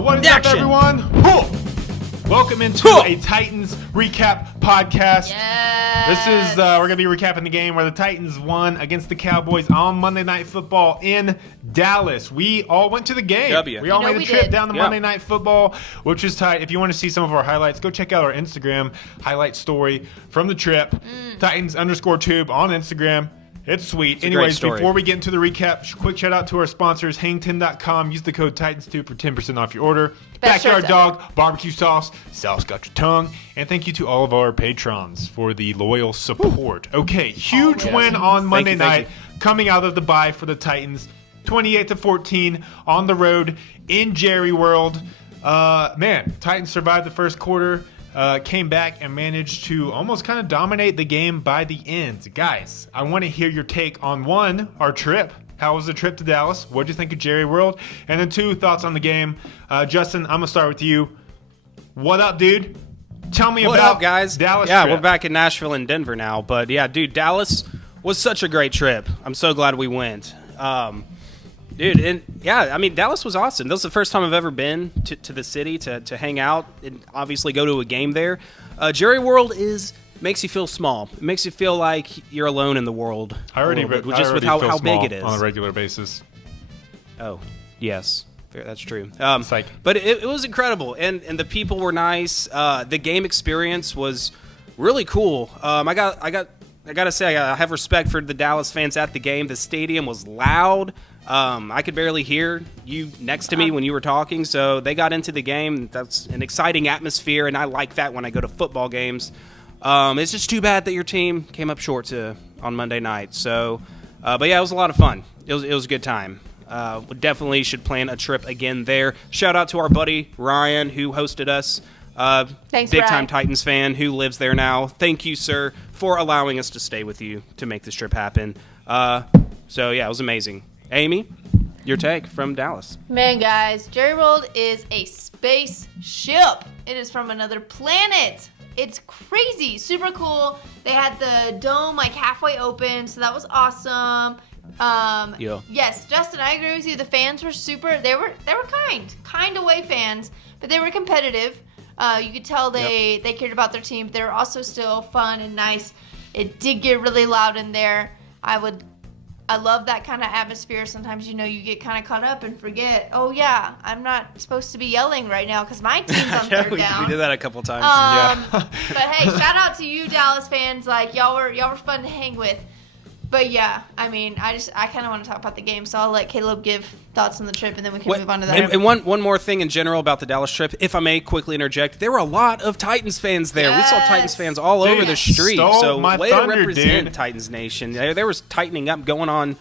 What is up, everyone? Welcome into a Titans Recap podcast. Yes. This is, we're going to be recapping the game where the Titans won against the Cowboys on Monday Night Football in Dallas. We all went to the game. We all made a trip down to Monday Night Football, which is tight. If you want to see some of our highlights, go check out our Instagram highlight story from the trip. Titans_tube on Instagram. It's sweet. Anyways, before we get into the recap, quick shout out to our sponsors, hang10.com. Use the code Titans2 for 10% off your order. Backyard Dog BBQ Sauce. Sauce got your tongue. And thank you to all of our patrons for the loyal support. Okay, huge win on Monday night coming out of the bye for the Titans. 28-14 on the road in Jerry World. Titans survived the first quarter. Came back and managed to almost kind of dominate the game by the end. Guys, I want to hear your take on one, our trip. How was the trip to Dallas? What did you think of Jerry World? And then two, thoughts on the game. Justin, I'm going to start with you. What up, dude? Tell me about guys? Dallas Yeah, trip. we're back in Nashville and Denver now. But yeah, dude, Dallas was such a great trip. I'm so glad we went. Dude, and yeah, I mean, Dallas was awesome. That was the first time I've ever been to the city to hang out and obviously go to a game there. Jerry World makes you feel small. It makes you feel like you're alone in the world. Just with how big it is on a regular basis. Oh, yes, that's true. But it was incredible, and the people were nice. The game experience was really cool. I gotta say, I have respect for the Dallas fans at the game. The stadium was loud. I could barely hear you next to me when you were talking, so they got into the game. That's an exciting atmosphere, and I like that when I go to football games. It's just too bad that your team came up short on Monday night. So, but yeah, it was a lot of fun. It was a good time. We definitely should plan a trip again there. Shout out to our buddy Ryan who hosted us. Thanks, big time Ryan. Titans fan who lives there now. Thank you, sir, for allowing us to stay with you to make this trip happen. So yeah, it was amazing. Amy, your take from Dallas. Man, guys, Jerry World is a spaceship. It is from another planet. It's crazy, super cool. They had the dome like halfway open, so that was awesome. Yes, Justin, I agree with you. The fans were super. They were kind away fans, but they were competitive. You could tell they cared about their team. They were also still fun and nice. It did get really loud in there. I love that kind of atmosphere. Sometimes, you get kind of caught up and forget, oh, yeah, I'm not supposed to be yelling right now because my team's on third down. We did that a couple times. But, hey, shout out to you, Dallas fans. Like, y'all were fun to hang with. But, yeah, I mean, I kind of want to talk about the game, so I'll let Caleb give thoughts on the trip, and then we can move on to that. And one more thing in general about the Dallas trip, if I may quickly interject, there were a lot of Titans fans there. Yes. We saw Titans fans all over the street. So way thunder, to represent dude. Titans Nation. There was tightening up going on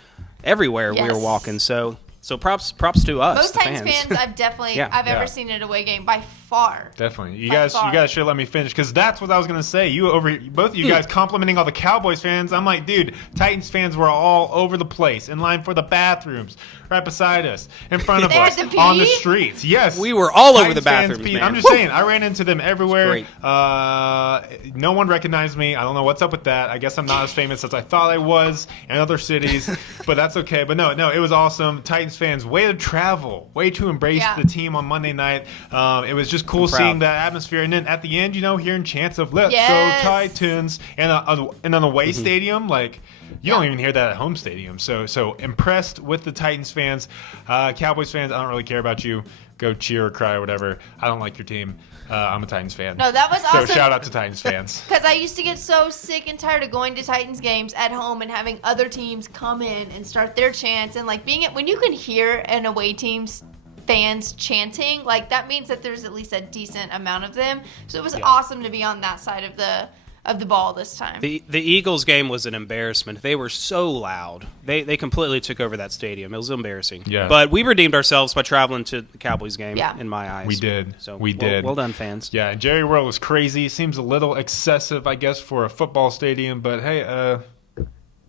everywhere we were walking. So props to us. Most Titans fans I've ever seen at a away game by far. Definitely. You guys should let me finish because that's what I was going to say. Both of you guys complimenting all the Cowboys fans. I'm like, dude, Titans fans were all over the place, in line for the bathrooms, right beside us, in front of us, on the streets. Yes. We were all Titans over the bathrooms, man. I'm just saying, I ran into them everywhere. No one recognized me. I don't know what's up with that. I guess I'm not as famous as I thought I was in other cities, but that's okay. But no, it was awesome. Titans fans, way to travel, way to embrace the team on Monday night. It was just cool seeing that atmosphere, and then at the end, hearing chants of "Let's go Titans" and an away stadium, like you don't even hear that at home stadium. So impressed with the Titans fans. Cowboys fans, I don't really care about you. Go cheer or cry or whatever. I don't like your team. I'm a Titans fan. No, that was awesome. So shout out to Titans fans. Because I used to get so sick and tired of going to Titans games at home and having other teams come in and start their chants, and like when you can hear an away team's fans chanting, like that means that there's at least a decent amount of them. So it was awesome to be on that side of the ball this time. The Eagles game was an embarrassment. They were so loud. They completely took over that stadium. It was embarrassing. Yeah. But we redeemed ourselves by traveling to the Cowboys game, in my eyes. We did. So we did. Well done, fans. Yeah, and Jerry World was crazy. Seems a little excessive, I guess, for a football stadium. But, hey,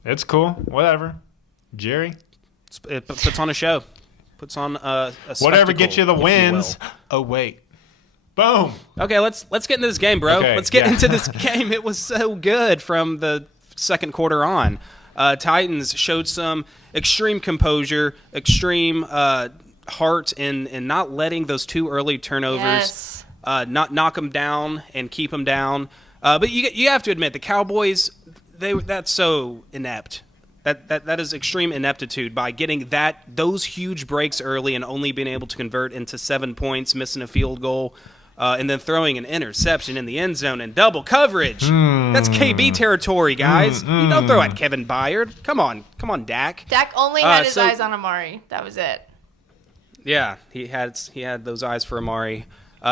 it's cool. Whatever. Jerry. It puts on a show. Puts on a whatever gets you the wins. Oh, wait. Boom. Okay, let's get into this game, bro. Okay, let's get into this game. It was so good from the second quarter on. Titans showed some extreme composure, extreme heart in not letting those 2 early turnovers not knock them down and keep them down. But you have to admit, the Cowboys, that's so inept. That is extreme ineptitude by getting those huge breaks early and only being able to convert into 7 points, missing a field goal, and then throwing an interception in the end zone in double coverage. That's KB territory, guys. You don't throw at Kevin Byard. Come on, Dak. Dak only had his eyes on Amari. That was it. Yeah, he had those eyes for Amari.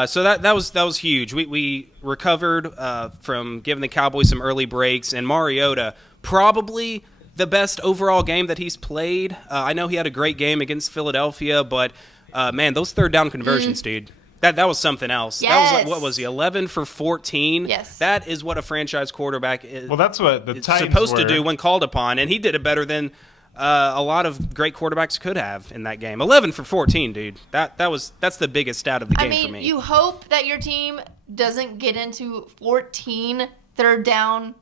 So that was huge. We recovered from giving the Cowboys some early breaks, and Mariota probably the best overall game that he's played. I know he had a great game against Philadelphia, but man, those third down conversions, dude. That was something else. Yes. That was like, what was he, 11 for 14? Yes. That is what a franchise quarterback is. Well, that's what the Titans supposed were to do when called upon, and he did it better than a lot of great quarterbacks could have in that game. 11 for 14, dude. That's the biggest stat of the game for me. You hope that your team doesn't get into 14 third down,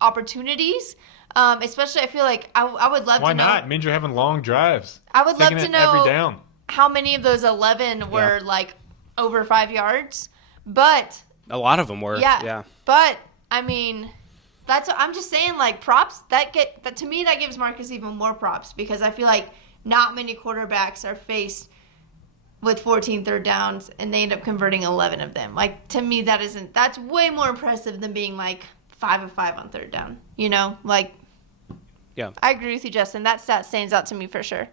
opportunities. Especially, I feel like I would love to know. Why not? It means you're having long drives. I would love to know every down. How many of those 11 were over 5 yards, but a lot of them were. Yeah. But I mean, I'm just saying, props that to me that gives Marcus even more props, because I feel like not many quarterbacks are faced with 14 third downs and they end up converting 11 of them. To me, that's way more impressive than being 5 of 5 on third down. Yeah. I agree with you, Justin. That stat stands out to me for sure.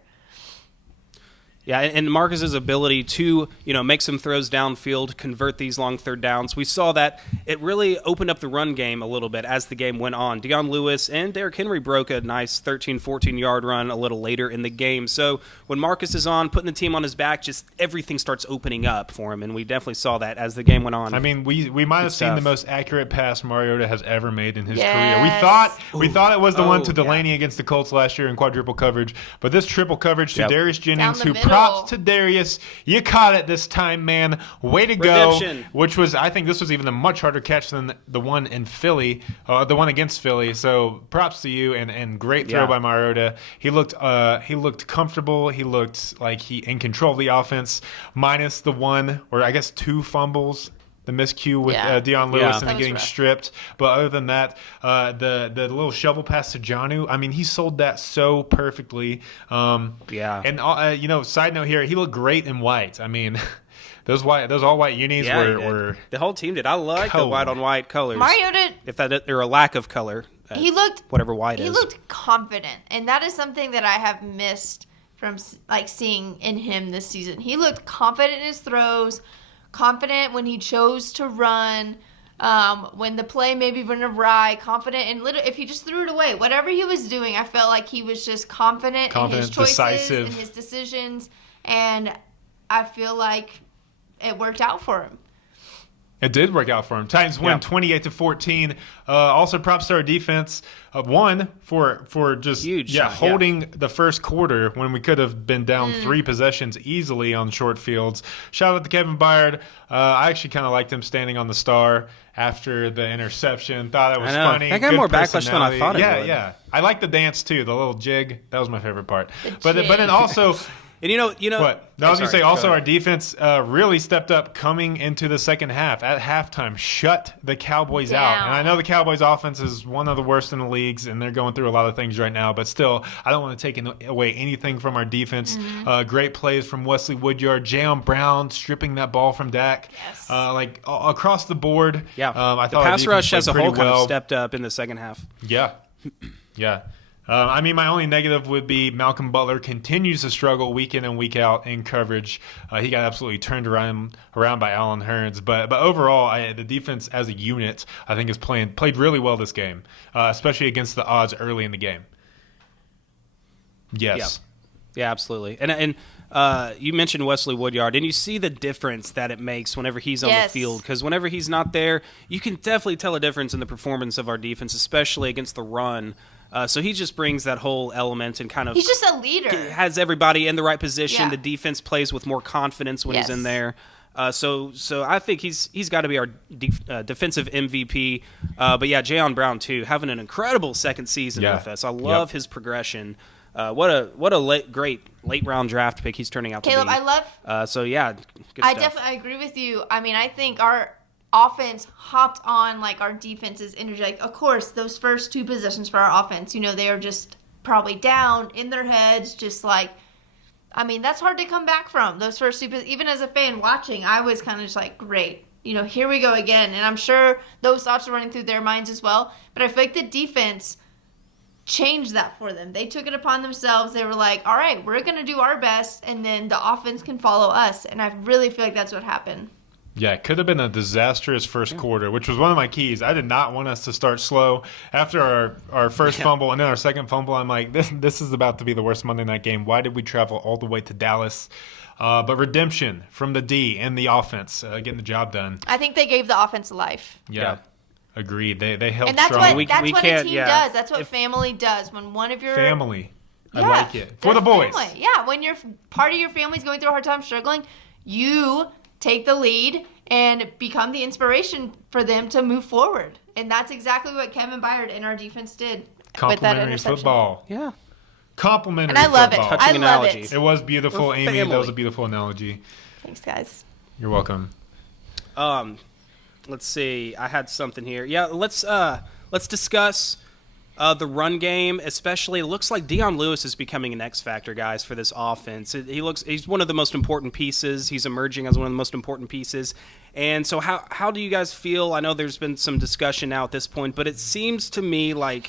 Yeah, and Marcus's ability to, make some throws downfield, convert these long third downs. We saw that it really opened up the run game a little bit as the game went on. Deion Lewis and Derrick Henry broke a nice 13, 14-yard run a little later in the game. So when Marcus is on, putting the team on his back, just everything starts opening up for him, and we definitely saw that as the game went on. I mean, we might have seen the most accurate pass Mariota has ever made in his career. We thought it was the one to Delaney against the Colts last year in quadruple coverage, but this triple coverage to Darius Jennings, who props to Darius. You caught it this time, man. Way to go. Which was, I think this was even a much harder catch than the one in Philly, the one against Philly. So props to you, and great throw by Mariota. He looked comfortable. He looked like he in control of the offense, minus the one, or I guess 2 fumbles. The miscue with Deion Lewis and then getting stripped. But other than that, the little shovel pass to Jonnu, I mean, he sold that so perfectly. And, side note here, he looked great in white. I mean, those all-white unis were the whole team did. I like the white-on-white colors. Mariota, if that or a lack of color. He looked whatever white is. He looked confident, and that is something that I have missed from seeing in him this season. He looked confident in his throws. Confident when he chose to run, when the play maybe went awry, confident, and if he just threw it away, whatever he was doing, I felt like he was just confident in his choices, decisive. In his decisions, and I feel like it worked out for him. It did work out for him. Titans win 28-14. Also, props to our defense. One for just holding the first quarter when we could have been down 3 possessions easily on short fields. Shout out to Kevin Byard. I actually kind of liked him standing on the star after the interception. Thought it was funny. That got more backlash than I thought it would. Yeah. I like the dance too, the little jig. That was my favorite part. But then also. And you know what? I was going to say also our defense really stepped up coming into the second half. At halftime, shut the Cowboys out. And I know the Cowboys offense is one of the worst in the leagues, and they're going through a lot of things right now. But still, I don't want to take away anything from our defense. Great plays from Wesley Woodyard, Jayon Brown stripping that ball from Dak. Yes. Across the board. Yeah. I thought the pass rush as a whole kind of well. stepped up in the second half. Yeah. Yeah. My only negative would be Malcolm Butler continues to struggle week in and week out in coverage. He got absolutely turned around by Allen Hurns. But overall, the defense as a unit, I think, played really well this game, especially against the odds early in the game. Yes. Yeah, absolutely. And you mentioned Wesley Woodyard, and you see the difference that it makes whenever he's on the field. Because whenever he's not there, you can definitely tell a difference in the performance of our defense, especially against the run. So he just brings that whole element and kind of... He's just a leader. Has everybody in the right position. Yeah. The defense plays with more confidence when he's in there. So I think he's got to be our defensive MVP. But yeah, Jayon Brown too, having an incredible second season with us. I love his progression. what a great late round draft pick he's turning out to be. Caleb, I love. So yeah, good stuff. I agree with you. I mean, I think our offense hopped on like our defense's energy. Like, of course, those first 2 possessions for our offense, they are just probably down in their heads, just like. I mean, that's hard to come back from. Those first 2, even as a fan watching, I was kind of just like, great. Here we go again. And I'm sure those thoughts are running through their minds as well. But I feel like the defense changed that for them. They took it upon themselves. They were like, all right, we're going to do our best, and then the offense can follow us. And I really feel like that's what happened. Yeah, it could have been a disastrous first quarter, which was one of my keys. I did not want us to start slow. After our first fumble and then our second fumble, I'm like, this is about to be the worst Monday night game. Why did we travel all the way to Dallas? But redemption from the D and the offense, getting the job done. I think they gave the offense life. Yeah. Agreed. They held and that's strong. What, that's what a team does. That's what family does. When one of your family, I like it for the boys. Family. Yeah, when your part of your family's going through a hard time, struggling, you take the lead and become the inspiration for them to move forward. And that's exactly what Kevin Byard and our defense did with that interception. Football. Yeah. Complimentary football. And I love football. it. I love analogy. it. It was beautiful, We're Amy. family. That was a beautiful analogy. Thanks, guys. You're welcome. Let's see. I had something here. Yeah, let's discuss the run game, especially. It looks like Dion Lewis is becoming an X factor, guys, for this offense. He's one of the most important pieces. He's emerging as one of the most important pieces. And so how do you guys feel? I know there's been some discussion now at this point, but it seems to me like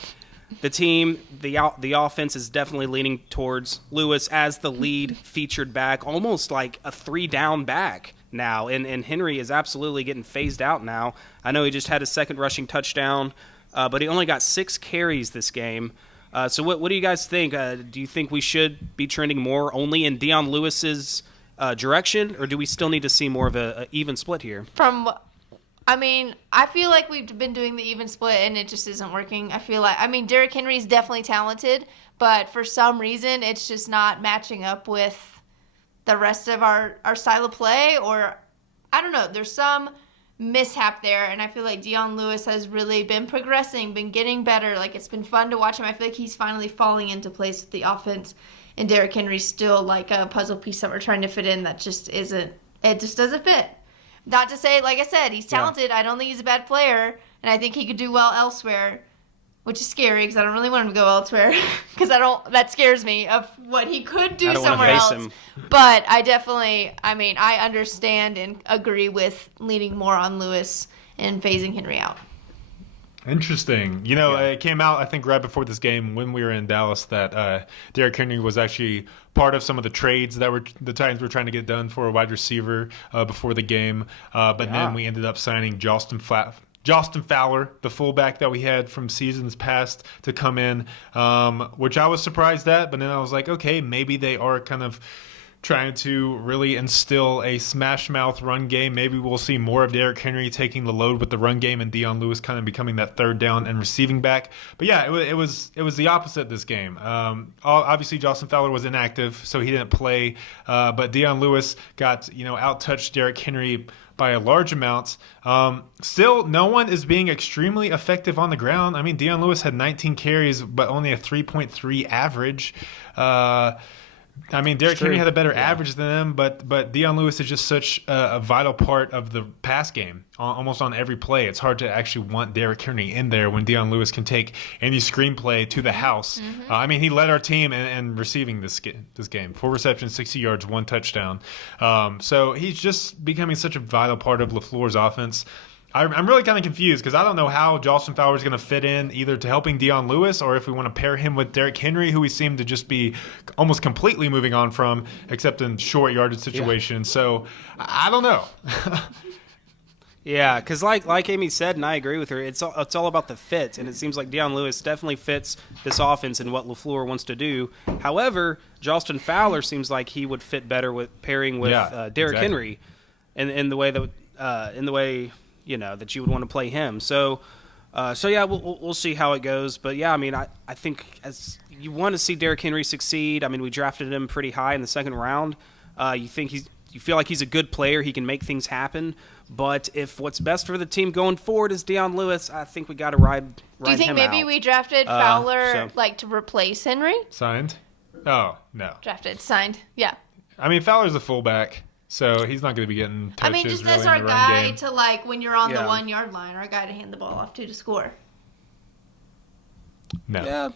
the team, the offense is definitely leaning towards Lewis as the lead featured back, almost like a 3-down back now. And Henry is absolutely getting phased out now. I know he just had his second rushing touchdown, but he only got 6 carries this game. So what do you guys think? Do you think we should be trending more only in Dion Lewis's direction, or do we still need to see more of a even split here? I feel like we've been doing the even split and it just isn't working. Derrick Henry is definitely talented, but for some reason it's just not matching up with the rest of our style of play, or I don't know. There's some mishap there, and I feel like Dion Lewis has really been progressing, been getting better. Like, it's been fun to watch him. I feel like he's finally falling into place with the offense, and Derrick Henry's still like a puzzle piece that we're trying to fit in that just doesn't fit. Not to say, like I said, he's talented. Yeah. I don't think he's a bad player, and I think he could do well elsewhere, which is scary because I don't really want him to go elsewhere because that scares me of what he could do somewhere else. Him. But I understand and agree with leaning more on Lewis and phasing Henry out. Interesting. It came out, I think, right before this game when we were in Dallas that Derrick Henry was actually part of some of the trades that the Titans were trying to get done for a wide receiver before the game. Then we ended up signing Justin Fowler, the fullback that we had from seasons past, to come in, which I was surprised at. But then I was like, okay, maybe they are kind of trying to really instill a smash-mouth run game. Maybe we'll see more of Derrick Henry taking the load with the run game and Dion Lewis kind of becoming that third down and receiving back. But yeah, it was the opposite this game. Obviously, Justin Fowler was inactive, so he didn't play. But Dion Lewis got out-touched Derrick Henry by a large amount. Still, no one is being extremely effective on the ground. I mean, Dion Lewis had 19 carries, but only a 3.3 average. Derrick Henry had a better average than them, but Dion Lewis is just such a vital part of the pass game, almost on every play. It's hard to actually want Derrick Henry in there when Dion Lewis can take any screenplay to the house. Mm-hmm. He led our team in receiving this game. 4 receptions, 60 yards, 1 touchdown. So he's just becoming such a vital part of LaFleur's offense. I'm really kind of confused because I don't know how Justin Fowler is going to fit in either to helping Dion Lewis or if we want to pair him with Derrick Henry, who we seem to just be almost completely moving on from, except in short yardage situations. Yeah. So I don't know. Yeah, because like Amy said, and I agree with her, it's all about the fit, and it seems like Dion Lewis definitely fits this offense and what LaFleur wants to do. However, Justin Fowler seems like he would fit better with pairing with Derrick Henry, in the way that you would want to play him. So we'll see how it goes. But yeah, I think as you want to see Derrick Henry succeed. We drafted him pretty high in the second round. You feel like he's a good player. He can make things happen. But if what's best for the team going forward is Dion Lewis, I think we got to ride him out. Do you think maybe we drafted Fowler to replace Henry? Signed. Oh, no. Drafted, signed. Yeah. I mean, Fowler's a fullback, so he's not going to be getting touches. I mean, just really as our in the guy run game. to, like, when you're on the 1 yard line, our guy to hand the ball off to score. No. Yeah,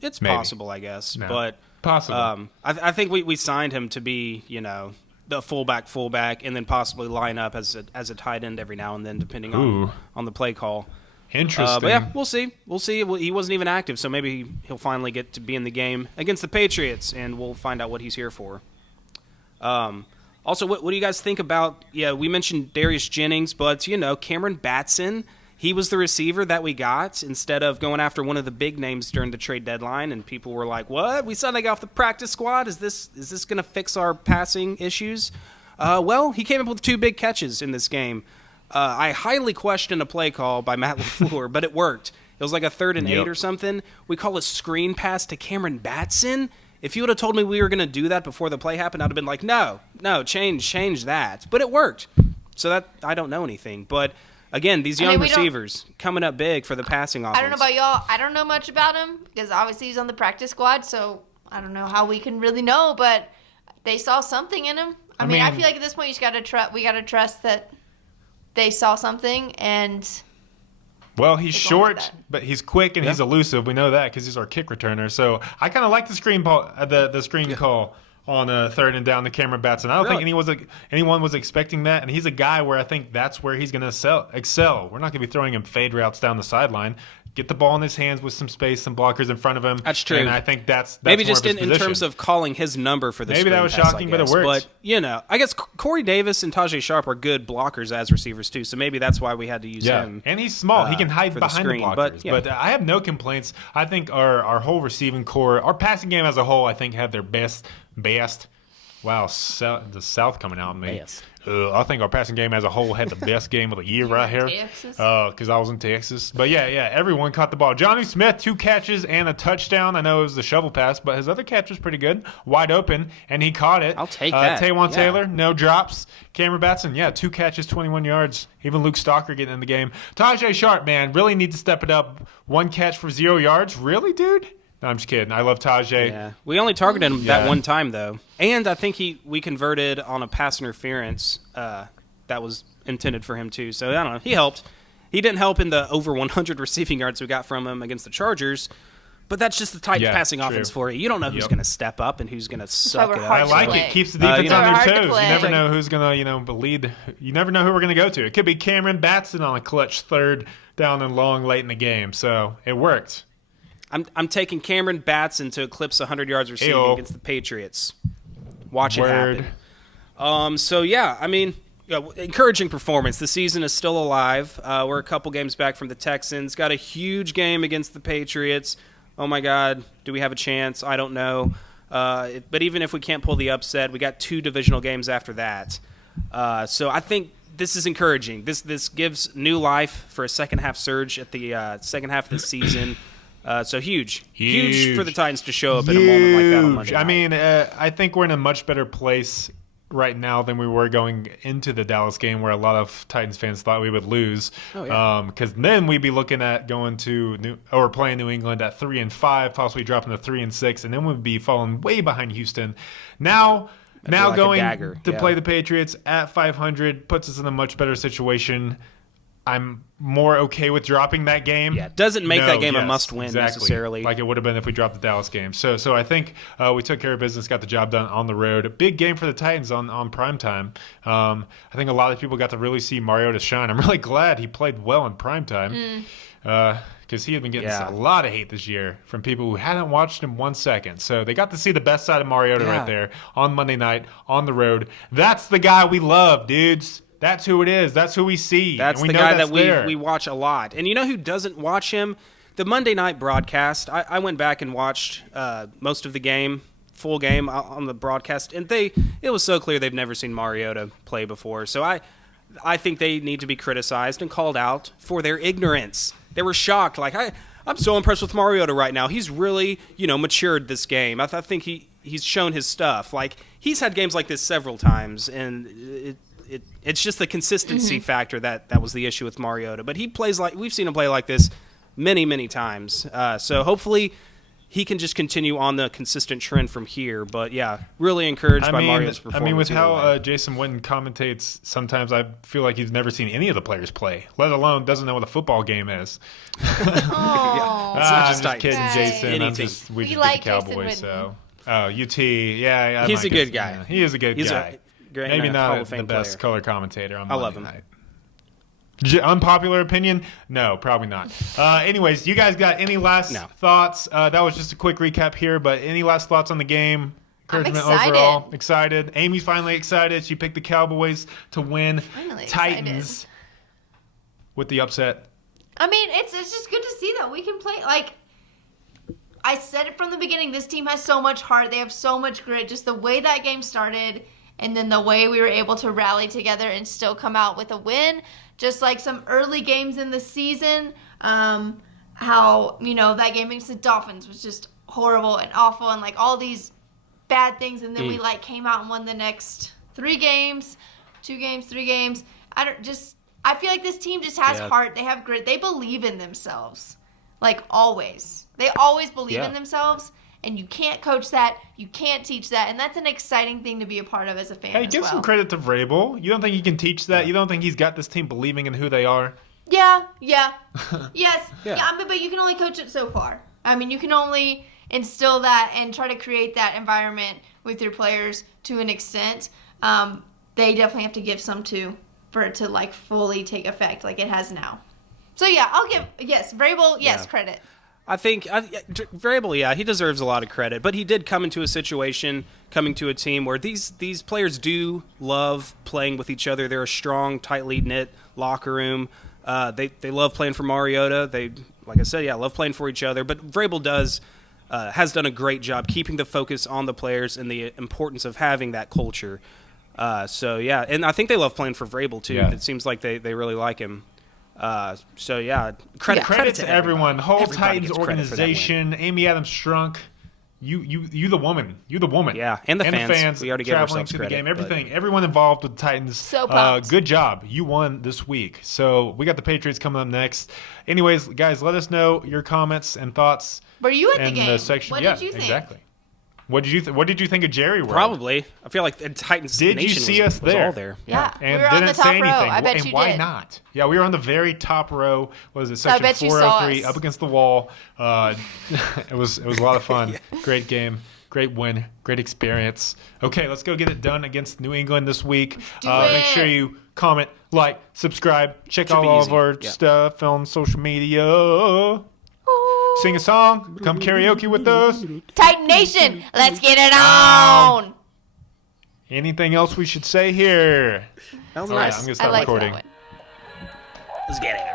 it's Maybe. possible, I guess. No. But possible. I think we signed him to be, the fullback, and then possibly line up as a tight end every now and then, depending on the play call. Interesting. But yeah, we'll see. He wasn't even active, so maybe he'll finally get to be in the game against the Patriots, and we'll find out what he's here for. Also, what do you guys think about? Yeah, we mentioned Darius Jennings, but Cameron Batson. He was the receiver that we got instead of going after one of the big names during the trade deadline, and people were like, "What? We saw that guy off the practice squad. Is this going to fix our passing issues?" Well, he came up with 2 big catches in this game. I highly question a play call by Matt LaFleur, but it worked. It was like a 3rd and 8 or something. We call a screen pass to Cameron Batson. If you would have told me we were going to do that before the play happened, I'd have been like, no, change that. But it worked. So that I don't know anything. But again, these young receivers coming up big for the passing offense. I don't know about y'all. I don't know much about him because obviously he's on the practice squad, so I don't know how we can really know, but they saw something in him. I mean, I feel like at this point you just we got to trust that they saw something and well, he's short, but he's quick and he's elusive. We know that because he's our kick returner. So I kind of like the screen call on 3rd and down to Cameron Batson. I don't think anyone was expecting that, and he's a guy where I think that's where he's going to excel. We're not going to be throwing him fade routes down the sideline. Get the ball in his hands with some space, some blockers in front of him. That's true. And I think that's maybe more just of his in terms of calling his number for the maybe screen that was pass, shocking, but it worked. But I guess Corey Davis and Tajay Sharp are good blockers as receivers too, so maybe that's why we had to use him. And he's small; he can hide behind the blockers. But I have no complaints. I think our whole receiving core, our passing game as a whole, I think had their best. Wow, the South coming out on me. I think our passing game as a whole had the best game of the year right here. Because I was in Texas. But yeah, everyone caught the ball. Johnny Smith, 2 catches and a touchdown. I know it was the shovel pass, but his other catch was pretty good. Wide open, and he caught it. I'll take that. Taywan Taylor, no drops. Cameron Batson, 2 catches, 21 yards. Even Luke Stalker getting in the game. Tajay Sharp, man, really need to step it up. 1 catch for 0 yards? Really, dude? No, I'm just kidding. I love Tajay. Yeah. We only targeted him that one time, though. And I think we converted on a pass interference that was intended for him, too. So, I don't know. He helped. He didn't help in the over 100 receiving yards we got from him against the Chargers. But that's just the Titans passing offense for you. You don't know who's going to step up and who's going to suck it up. I like it. Keeps the defense on their toes. You never know who's going to, lead. You never know who we're going to go to. It could be Cameron Batson on a clutch 3rd down and long late in the game. So, it worked. I'm taking Cameron Batson to eclipse 100 yards receiving against the Patriots. Watch it happen. So, yeah, I mean, encouraging performance. The season is still alive. We're a couple games back from the Texans. Got a huge game against the Patriots. Oh, my God, do we have a chance? I don't know. But even if we can't pull the upset, we got 2 divisional games after that. So I think this is encouraging. This gives new life for a second-half surge at the second half of the season. So huge for the Titans to show up in a moment like that on Monday night. I mean, I think we're in a much better place right now than we were going into the Dallas game, where a lot of Titans fans thought we would lose. Because then we'd be looking at going to playing New England at 3-5, possibly dropping to 3-6, and then we'd be falling way behind Houston. Now like going to play the Patriots at 500 puts us in a much better situation. I'm more okay with dropping that game. Yeah, doesn't make that game a must-win necessarily. Like it would have been if we dropped the Dallas game. So I think we took care of business, got the job done on the road. A big game for the Titans on primetime. I think a lot of people got to really see Mariota shine. I'm really glad he played well in primetime because he had been getting a lot of hate this year from people who hadn't watched him 1 second. So they got to see the best side of Mariota right there on Monday night on the road. That's the guy we love, dudes. That's who it is. That's who we see. That's the guy that we watch a lot. And you know who doesn't watch him? The Monday night broadcast. I went back and watched most of the game, full game on the broadcast, and it was so clear they've never seen Mariota play before. So I think they need to be criticized and called out for their ignorance. They were shocked. Like, I'm so impressed with Mariota right now. He's really, matured this game. I think he's shown his stuff. Like, he's had games like this several times, and it's just the consistency factor that was the issue with Mariota. But he plays like we've seen him play like this many, many times. So hopefully he can just continue on the consistent trend from here. But yeah, really encouraged by Mariota's performance. I mean, with how Jason Witten commentates, sometimes I feel like he's never seen any of the players play, let alone doesn't know what a football game is. I'm just kidding, Jason. We just beat the Cowboys, so. Oh, UT, yeah. He's a good guy. Yeah, he is a good guy. Maybe not the best color commentator on Monday night. Unpopular opinion? No, probably not. Anyways, you guys got any last thoughts? That was just a quick recap here, but any last thoughts on the game? Encouragement overall? Excited. Amy's finally excited. She picked the Cowboys to win. Finally Titans excited. With the upset. I mean, it's just good to see that we can play. Like, I said it from the beginning, this team has so much heart. They have so much grit. Just the way that game started and then the way we were able to rally together and still come out with a win. Just like some early games in the season, how, that game against the Dolphins was just horrible and awful and like all these bad things. And then we like came out and won the next 3 games, 2 games, 3 games. I feel like this team just has heart. They have grit. They believe in themselves. Like always. They always believe in themselves. And you can't coach that. You can't teach that. And that's an exciting thing to be a part of as a fan. Hey, give some credit to Vrabel. You don't think he can teach that? You don't think he's got this team believing in who they are? Yeah. Yes. But you can only coach it so far. I mean, you can only instill that and try to create that environment with your players to an extent. They definitely have to give some too for it to like fully take effect like it has now. So yeah, I'll give Vrabel, credit. I think Vrabel, he deserves a lot of credit, but he did come into a situation, coming to a team where these players do love playing with each other. They're a strong, tightly knit locker room. They love playing for Mariota. They, like I said, love playing for each other. But Vrabel has done a great job keeping the focus on the players and the importance of having that culture. And I think they love playing for Vrabel too. Yeah. It seems like they really like him. Credit to everyone. The whole Titans organization. Amy Adams Strunk. You the woman. You the woman. Yeah, and the fans. We already gave ourselves credit. The game. Everything. Everyone involved with the Titans. So pumped. Good job. You won this week. So we got the Patriots coming up next. Anyways, guys, let us know your comments and thoughts. Were you at the game? The section. What did you think? Exactly. What did you think of Jerry World? Probably. I feel like the Titans Did Nation you see us was there? All there. Yeah. And we were on didn't the top say anything. row. I bet and you why did. not? Yeah, we were on the very top row. What was it? Section 403, up against the wall. It was a lot of fun. Great game. Great win. Great experience. Okay, let's go get it done against New England this week. Make sure you comment, like, subscribe. Check out all of our stuff on social media. Sing a song. Come karaoke with us. Titan Nation, let's get it on. Anything else we should say here? That was nice. I'm going to stop recording. Let's get it.